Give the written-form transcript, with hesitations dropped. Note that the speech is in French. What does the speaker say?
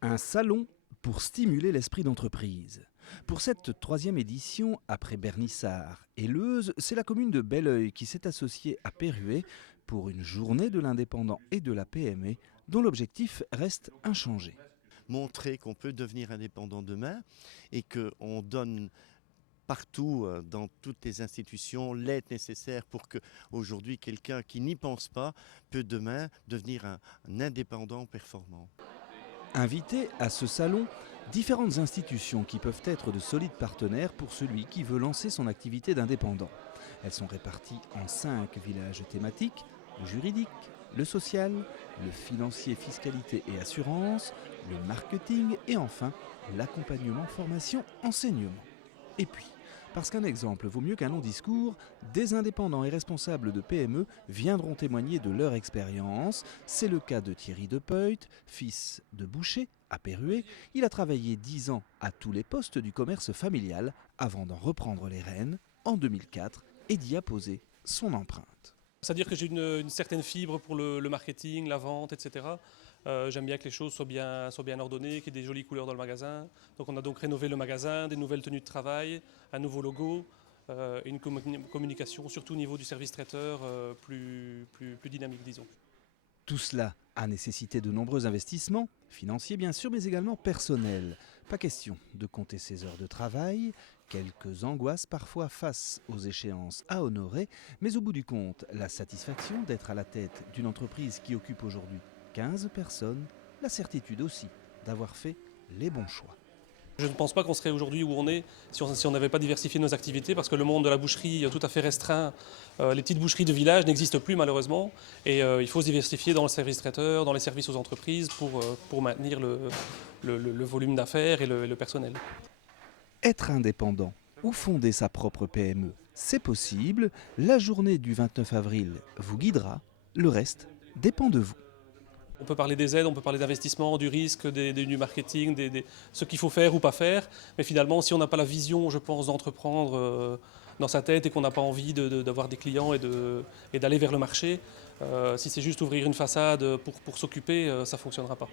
Un salon pour stimuler l'esprit d'entreprise. Pour cette troisième édition, après Bernissart et Leuze, c'est la commune de Belleuil qui s'est associée à Perruet pour une journée de l'indépendant et de la PME dont l'objectif reste inchangé. Montrer qu'on peut devenir indépendant demain et qu'on donne partout dans toutes les institutions l'aide nécessaire pour que aujourd'hui quelqu'un qui n'y pense pas peut demain devenir un indépendant performant. Invitées à ce salon, différentes institutions qui peuvent être de solides partenaires pour celui qui veut lancer son activité d'indépendant. Elles sont réparties en 5 villages thématiques: le juridique, le social, le financier, fiscalité et assurance, le marketing et enfin l'accompagnement, formation, enseignement. Et puis, parce qu'un exemple vaut mieux qu'un long discours, des indépendants et responsables de PME viendront témoigner de leur expérience. C'est le cas de Thierry Depeut, fils de boucher à Perruet. Il a travaillé 10 ans à tous les postes du commerce familial avant d'en reprendre les rênes en 2004 et d'y apposer son empreinte. C'est-à-dire que j'ai une certaine fibre pour le marketing, la vente, etc. J'aime bien que les choses soient bien ordonnées, qu'il y ait des jolies couleurs dans le magasin. Donc on a donc rénové le magasin, des nouvelles tenues de travail, un nouveau logo, une communication, surtout au niveau du service traiteur, plus dynamique, disons. Tout cela a nécessité de nombreux investissements, financiers bien sûr, mais également personnels. Pas question de compter ses heures de travail, quelques angoisses parfois face aux échéances à honorer, mais au bout du compte, la satisfaction d'être à la tête d'une entreprise qui occupe aujourd'hui 15 personnes, la certitude aussi d'avoir fait les bons choix. Je ne pense pas qu'on serait aujourd'hui où on est si on n'avait pas diversifié nos activités, parce que le monde de la boucherie tout à fait restreint, les petites boucheries de village n'existent plus malheureusement, et il faut se diversifier dans le service traiteur, dans les services aux entreprises pour maintenir le volume d'affaires et le personnel. Être indépendant ou fonder sa propre PME, c'est possible. La journée du 29 avril vous guidera, le reste dépend de vous. On peut parler des aides, on peut parler d'investissement, du risque, du marketing, ce qu'il faut faire ou pas faire. Mais finalement, si on n'a pas la vision, je pense, d'entreprendre dans sa tête et qu'on n'a pas envie d'avoir des clients et d'aller vers le marché, si c'est juste ouvrir une façade pour s'occuper, ça ne fonctionnera pas.